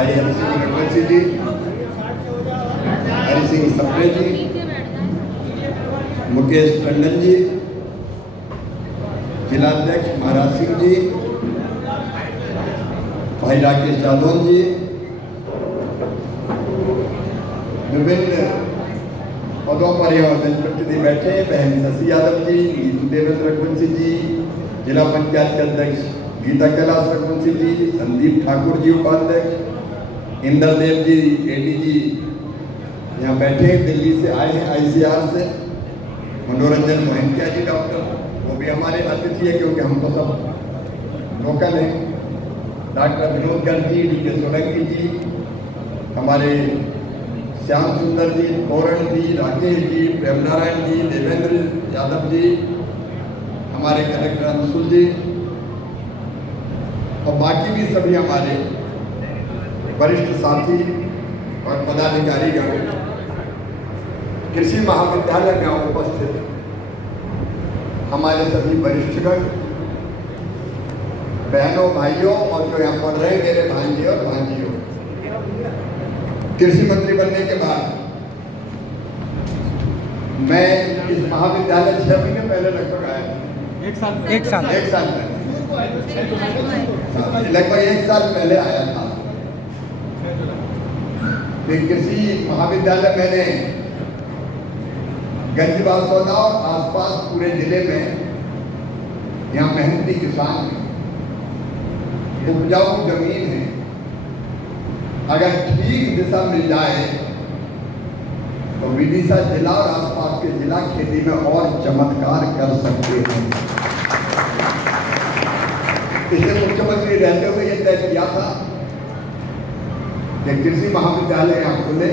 भाई हरि सिंह रघुवंशी जी, हरि सिंह सप्रे जी, मुकेश टंडन जी, जिलाध्यक्ष महाराज सिंह जी, भाई राकेश जादौन जी, विभिन्न पदों पर यह प्रतिनिधि बैठे, बहन शशि यादव जी, नीतू देवेंद्र रघुवंशी जी, जिला पंचायत के अध्यक्ष गीता कैलाश रघुवंशी जी, संदीप ठाकुर जी उपाध्यक्ष, इंद्रदेव जी एडीजी यहाँ बैठे, दिल्ली से आए हैं ICR से, मनोरंजन मोहंतिया जी डॉक्टर, वो भी हमारे अतिथि है क्योंकि हम तो सब लोकल हैं, डॉक्टर विनोद गर्ग जी, DK सोलंकी जी, हमारे श्याम सुंदर जी, तोरण जी, राकेश जी, प्रेम नारायण जी, देवेंद्र यादव जी, हमारे कलेक्टर अंशुल जी और बाकी भी सभी हमारे वरिष्ठ साथी और पदाधिकारीगण, कृषि महाविद्यालय में उपस्थित हमारे सभी वरिष्ठगण, बहनों भाइयों और जो यहाँ पढ़ रहे हैं मेरे भांजे और भांजियों, कृषि मंत्री बनने के बाद मैं इस महाविद्यालय 6 महीने पहले लगभग आया था। एक साल पहले लगभग 1 साल पहले आया था। कृषि महाविद्यालय मैंने गंजबासौदा और आसपास पूरे जिले में, यहाँ मेहनती किसान हैं, उपजाऊ जमीन है, अगर ठीक दिशा मिल जाए तो विदिशा जिला और आसपास के जिला खेती में और चमत्कार कर सकते हैं। इसलिए मुख्यमंत्री रहते हुए यह तय किया था कि कृषि महाविद्यालय यहाँ खुले।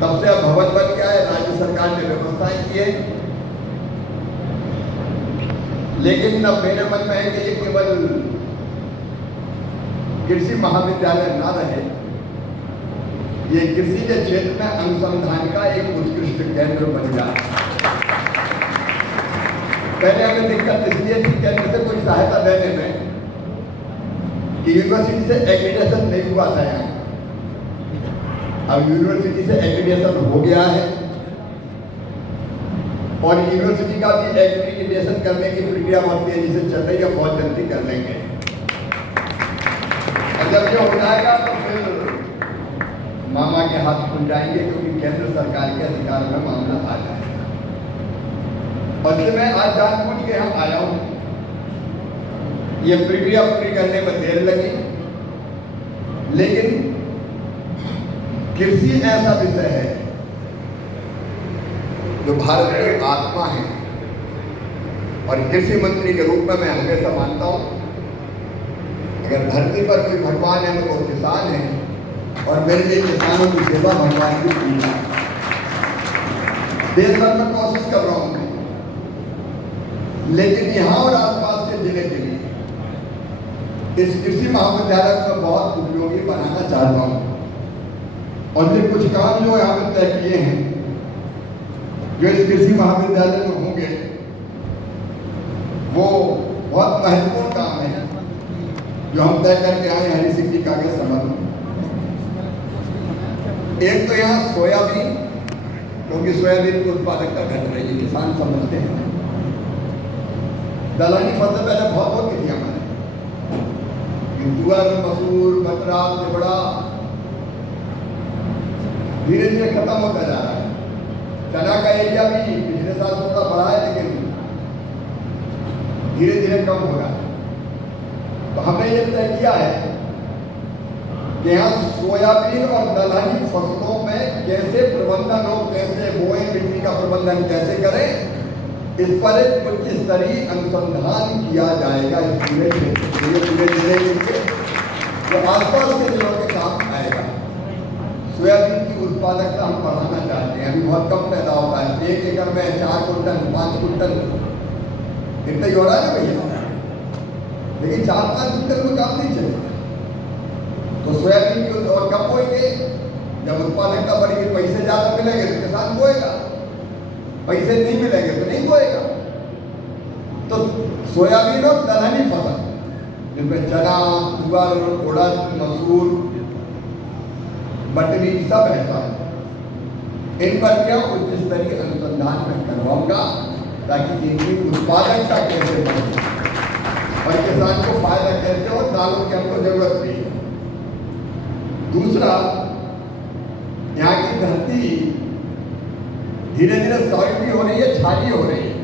तब से अब भवन बन गया है, राज्य सरकार ने व्यवस्थाएं की है, लेकिन अब मेरे मन में है कि ये केवल कृषि महाविद्यालय ना रहे, ये कृषि के क्षेत्र में अनुसंधान का एक उत्कृष्ट केंद्र बन जाए। पहले हमें दिक्कत इसलिए थी केंद्र से कोई सहायता देने में कि यूनिवर्सिटी से एक्रीडेशन नहीं हुआ था यहाँ। अब यूनिवर्सिटी से एक्रीडेशन हो गया है और यूनिवर्सिटी का भी एक्रीडेशन करने की प्रक्रिया बहुत तेजी से चल रही है, बहुत जल्दी कर लेंगे। और जब ये हो जाएगा तो फिर मामा के हाथ खुल जाएंगे क्योंकि केंद्र सरकार के अधिकार में मामला आ जाएगा। और इसलिए मैं आज जानबूझ के यहाँ आया हूँ। ये प्रक्रिया पूरी करने में देर लगी, लेकिन कृषि ऐसा विषय है जो भारत की आत्मा है और कृषि मंत्री के रूप में मैं हमेशा मानता हूँ अगर धरती पर कोई भगवान है तो वो किसान है और मेरे लिए किसानों की सेवा भगवान की पूजा। देश भर में कोशिश कर रहा हूँ मैं, लेकिन यहाँ और आसपास के जिले के लिए इस कृषि महाविद्यालय को बहुत उपयोगी बनाना चाहता हूँ। और ये कुछ काम जो यहाँ पे तय किए हैं जो इस कृषि महाविद्यालय में होंगे वो बहुत महत्वपूर्ण काम है जो हम तय करके आए हरि सिंह जी कागज समझ। एक तो यहाँ सोयाबीन, क्योंकि सोयाबीन की उत्पादकता घट रही है, किसान समझते हैं। दलहनी फसल पहले बहुत होती थी हमारे, तुअर, मसूर, बतरा, तिवड़ा धीरे धीरे खत्म होता जा रहा है। चना का एरिया भी पिछले साल थोड़ा बढ़ा है, लेकिन धीरे धीरे कम हो रहा है। तो हमने ये तय किया है कि यहाँ सोयाबीन और दलहनी फसलों में कैसे प्रबंधन हो, कैसे बोएं, मिट्टी का प्रबंधन कैसे करें, इस पर एक उच्च स्तरीय अनुसंधान किया जाएगा। इस पूरे जिले के जो आसपास के जिलों के काम आएगा। सोयाबीन की उत्पादकता हम बढ़ाना चाहते हैं, अभी बहुत कम पैदा होता है, 1 एकड़ में 4 कुंटल 5 कुंटल इतना ही हो रहा है ना भैया, लेकिन 4-5 कुंटल में काम नहीं चलेगा। तो सोयाबीन की और कब बोएंगे, जब उत्पादकता बढ़ेगी, पैसे ज्यादा मिलेंगे तो किसान बोएगा, पैसे नहीं मिलेंगे तो नहीं बोएगा। तो सोयाबीन और दलहनी फसल जिनमें चना, सुअर, उड़द, मसूर, बटनी सब है सब। इन पर क्या उच्च स्तरीय अनुसंधान मैं करवाऊंगा ताकि इनकी उत्पादकता कैसे बढ़े और किसान को फायदा कैसे हो, दालों की हमको जरूरत नहीं है। दूसरा, यहाँ की धरती धीरे धीरे सॉइल हो रही है, छाली हो रही है,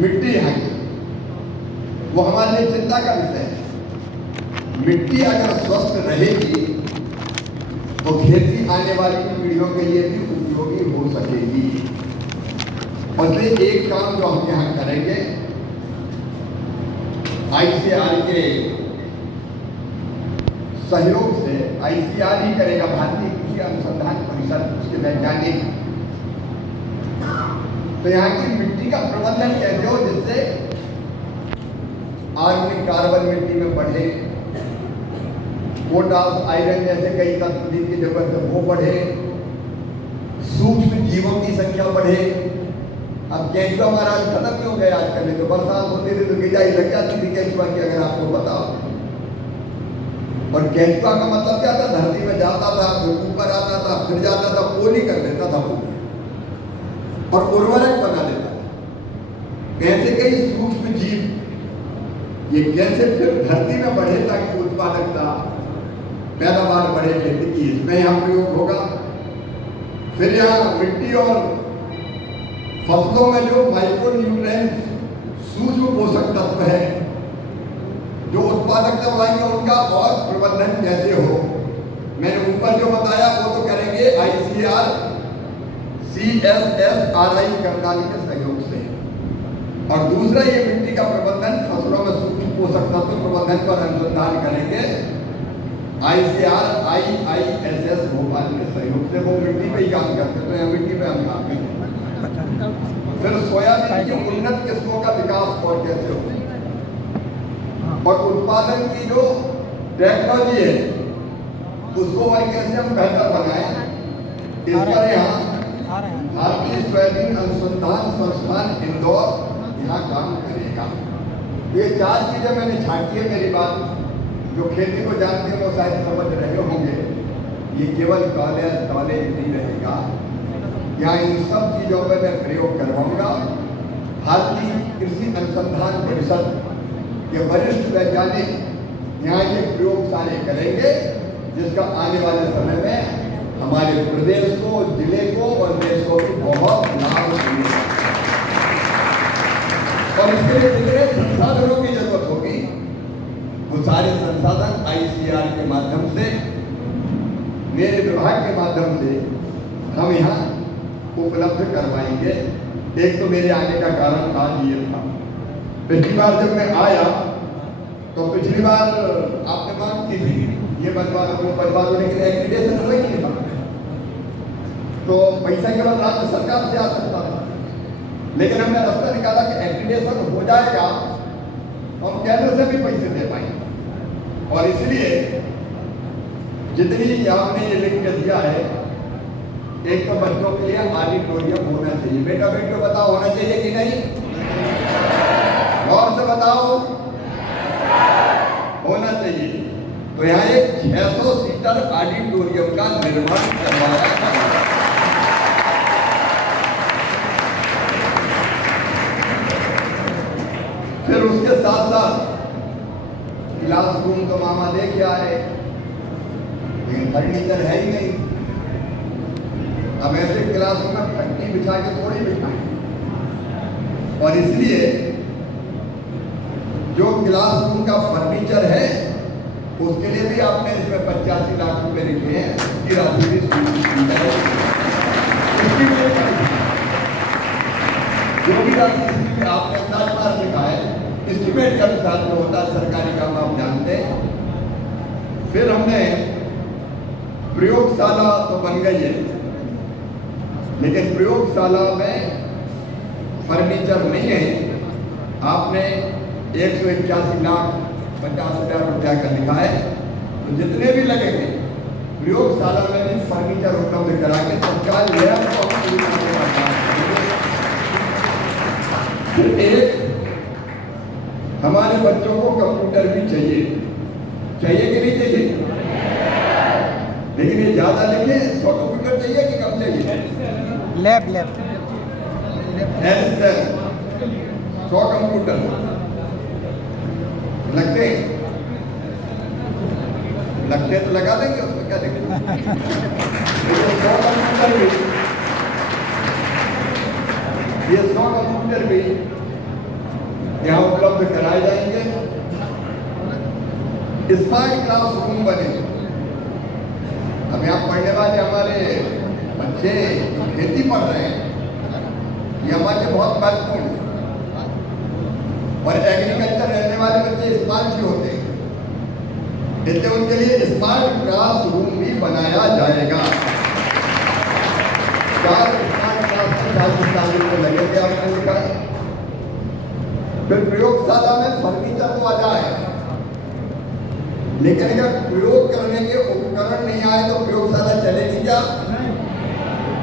मिट्टी यहाँ की, वो हमारे लिए चिंता का विषय है। मिट्टी अगर स्वस्थ रहेगी तो खेती आने वाली पीढ़ियों के लिए भी उपयोगी हो सकेगी। और इसलिए एक काम जो हम यहाँ करेंगे, ICAR के सहयोग से, ICAR ही करेगा, भारतीय कृषि अनुसंधान परिषद, उसके वैज्ञानिक, तो यहाँ की मिट्टी का प्रबंधन कैसे हो जिससे ऑर्गेनिक कार्बन मिट्टी में बढ़े, पोटास, आयरन जैसे कई तत्व जिनकी जरूरत है वो बढ़े, सूक्ष्म जीवों की संख्या बढ़े। अब केंचुआ महाराज खत्म ही हो गए आजकल, तो बरसात होती थी तो गिजाई लग जाती थी केंचुआ की, अगर आपको बताओ। और केंचुआ का मतलब क्या था, धरती में जाता था, ऊपर आता था, फिर जाता था, पोली कर देता था और उर्वरक बना देता था। कैसे कई सूक्ष्म जीव ये कैसे फिर धरती में बढ़े ताकि उत्पादकता, पैदावार बढ़े खेती की, इसमें यहाँ प्रयोग होगा। फिर यहाँ मिट्टी और फसलों में जो माइक्रो न्यूट्रिएंट्स, सूक्ष्म पोषक तत्व है जो उत्पादकता बढ़ाएंगे, उनका और प्रबंधन कैसे हो। मैंने ऊपर जो बताया वो तो करेंगे ICAR CSSRI करनाली के सहयोग से। और दूसरा, ये मिट्टी का प्रबंधन, फसलों में सूक्ष्म पोषक तत्व प्रबंधन पर अनुसंधान करेंगे ICAR IISS भोपाल के सहयोग से। वो मिट्टी पे ही काम करते हैं, तो मिट्टी पे हम काम करेंगे। फिर सोयाबीन की उन्नत किस्मों का विकास और कैसे हो, और उत्पादन की जो टेक्नोलॉजी है उसको और कैसे हम बेहतर बनाएं, इस पर यहाँ भारतीय सोयाबीन अनुसंधान संस्थान इंदौर यहाँ काम करेगा। ये 4 चीजें मैंने छाटी है। मेरी बात जो खेती को जानते हैं वो शायद समझ रहे होंगे, ये केवल कॉलेज नहीं रहेगा, यहाँ इन सब चीजों पर मैं प्रयोग करवाऊंगा। भारतीय कृषि अनुसंधान परिषद के वरिष्ठ वैज्ञानिक यहाँ ये प्रयोगशाला करेंगे, जिसका आने वाले समय में हमारे प्रदेश को, जिले को और देश को भी बहुत लाभ मिलेगा। और इसके लिए जितने संसाधनों की जरूरत होगी वो सारे संसाधन ICAR के माध्यम से, मेरे विभाग के माध्यम से हम यहाँ उपलब्ध करवाएंगे। एक तो मेरे आने का कारण आज ये था, पिछली बार जब मैं आया तो पिछली बार आपने मांग की थी ये बनवा दो वो बनवा दो, लेकिन एक्रीडेशन हुआ ही नहीं था। तो पैसा केवल राज्य सरकार से आ सकता था, लेकिन हमने रास्ता निकाला कि एक्रीडेशन हो जाएगा हम केंद्र से भी पैसे दे पाएंगे। और इसलिए जितनी आपने ये लिख के दिया है, एक तो बच्चों के लिए ऑडिटोरियम होना चाहिए। बेटा बेटियों बताओ, होना चाहिए कि नहीं? गौर से बताओ, होना चाहिए। तो यहाँ एक 600 सीटर ऑडिटोरियम का निर्माण करवाया जाएगा। फिर उसके साथ साथ क्लासरूम तो मामा लेके आए, लेकिन फर्नीचर है ही नहीं। अब ऐसे क्लासरूम में फट्टी बिछा के थोड़ी बिठाएं, और इसलिए जो क्लासरूम का फर्नीचर है उसके लिए भी आपने इसमें 85 लाख रुपए लिखे हैं, उसकी राशि भी जो भी राशि इसमें आपने अंदाज मार लिखा है, एस्टिमेट के अनुसार जो होता है सरकारी काम आप जानते हैं। फिर हमने प्रयोगशाला तो बन गई है, लेकिन प्रयोगशाला में फर्नीचर नहीं है। आपने 181 लाख 50 हजार रुपया का लिखा है, तो जितने भी लगेंगे प्रयोगशाला में भी फर्नीचर उपलब्ध करा के तत्काल लैब को फिर एक हमारे बच्चों को कंप्यूटर भी चाहिए, चाहिए कि नहीं चाहिए? लेकिन ये ज्यादा लिखे, 100 कंप्यूटर चाहिए कि कम चाहिए? लैब 100 कंप्यूटर लगते हैं, लगते तो लगा देंगे, उसमें क्या देंगे। लेकिन 100 कंप्यूटर भी, ये 100 कंप्यूटर भी यहाँ उपलब्ध कराए जाएंगे। स्मार्ट क्लासरूम बने। अब यहाँ पढ़ने वाले हमारे बच्चे खेती पढ़ रहे हैं, ये हमारे लिए बहुत महत्वपूर्ण है। और एग्रीकल्चर रहने वाले बच्चे स्मार्ट भी होते हैं, इसलिए उनके लिए स्मार्ट क्लासरूम भी बनाया जाएगा। 4 स्मार्ट क्लास में लगेंगे, आपने लिखा है। फिर प्रयोगशाला में फर्नीचर तो आ जाए, लेकिन अगर प्रयोग करने के उपकरण नहीं आए तो प्रयोगशाला चलेगी क्या?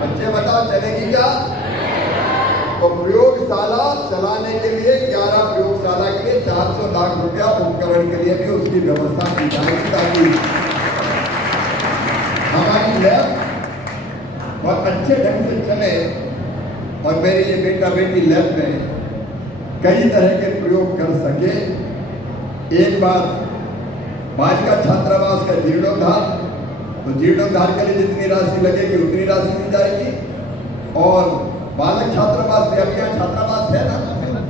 बच्चे बताओ, चलेगी क्या? तो प्रयोगशाला चलाने के लिए 11 प्रयोगशाला के लिए 400 लाख रुपया उपकरण के लिए भी उसकी व्यवस्था की जाएगी, ताकि हमारी लैब बहुत अच्छे ढंग से चले और मेरे ये बेटा बेटी लैब में कई तरह के प्रयोग कर सके। एक बार बालिका छात्रावास का जीर्णोद्धार, तो जीर्णोद्धार के लिए जितनी राशि लगेगी उतनी राशि दी जाएगी। और बालक छात्रावास भी, अभी यहाँ छात्रावास है ना,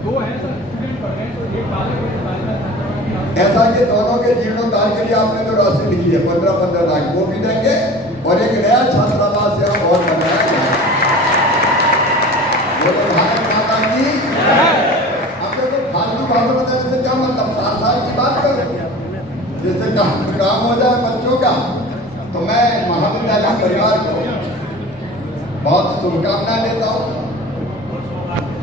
2 है सर, स्टूडेंट पढ़ रहे हैं, तो एक बालक है, बालिका छात्रावास। ऐसा कि दोनों के जीर्णोद्धार के लिए आपने जो राशि लिखी है 15-15 लाख, वो भी देंगे और एक नया छात्रावास है और बनाया जाएगा। बोलो भारत माता की। आपने तो फालतू भाषण बताने से क्या मतलब, 7 साल की बात करो, जिससे काम हो जाए बच्चों का। तो मैं महाविद्यालय परिवार को बहुत शुभकामनाएं देता हूँ।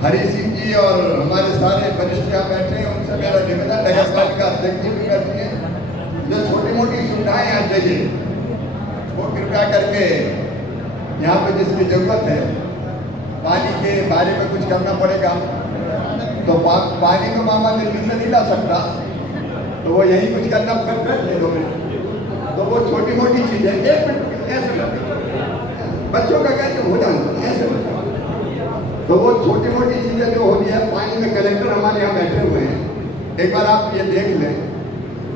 हरी सिंह जी और हमारे सारे वरिष्ठ यहाँ बैठे हैं, उनसे मेरा निवेदन, नगर पालिका अध्यक्ष जी भी बैठे हैं, जो छोटी मोटी सुविधाएं यहाँ चाहिए वो कृपया करके यहाँ पे जिसकी जरूरत है, पानी के बारे में कुछ करना पड़ेगा तो पानी को मामा दिल्ली से नहीं ला सकता, तो वो यही कुछ करना पड़ेगा। तो वो छोटी मोटी चीजें 1 मिनट ऐसे लगे, बच्चों का कहते हो जाना ऐसे, तो वो छोटी मोटी चीजें जो होती है। पानी में कलेक्टर हमारे यहाँ बैठे हुए हैं, एक बार आप ये देख लें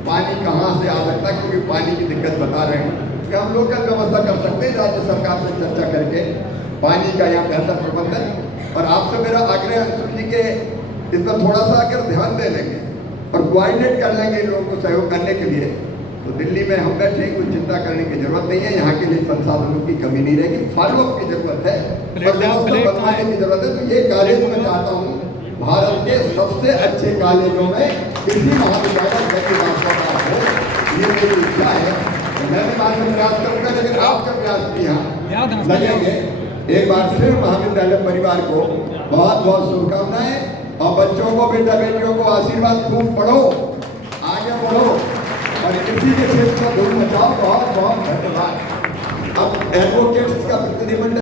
पानी कहाँ से आ सकता है, क्योंकि पानी की दिक्कत बता रहे हैं कि हम लोग क्या व्यवस्था कर सकते हैं राज्य सरकार से चर्चा करके पानी का यहाँ बेहतर प्रबंधन। और आपसे मेरा आग्रह है अंशुल जी के इस पर थोड़ा सा अगर ध्यान दे लेंगे और कोऑर्डिनेट कर लेंगे इन लोगों को सहयोग करने के लिए, तो दिल्ली में हम बैठे कुछ चिंता करने की जरूरत नहीं है। यहाँ के लिए संसाधनों की कमी नहीं रहेगी, फॉलोअप की जरूरत है और व्यवस्था बनवाने की जरूरत है। तो ये कॉलेज में चाहता हूँ भारत के सबसे अच्छे कॉलेजों में कृषि महाविद्यालय हो, ये मेरी इच्छा है। मैं भी बाद में प्रयास करूँगा, लेकिन आपका प्रयास भी यहाँ लगेंगे। एक बार फिर महाविद्यालय परिवार को बहुत बहुत शुभकामनाएं और बच्चों को, बेटा बेटियों को आशीर्वाद, खूब पढ़ो, आगे बढ़ो और कृषि के क्षेत्र में धूम मचाओ। बहुत बहुत धन्यवाद। अब एडवोकेट्स का प्रतिनिधिमंडल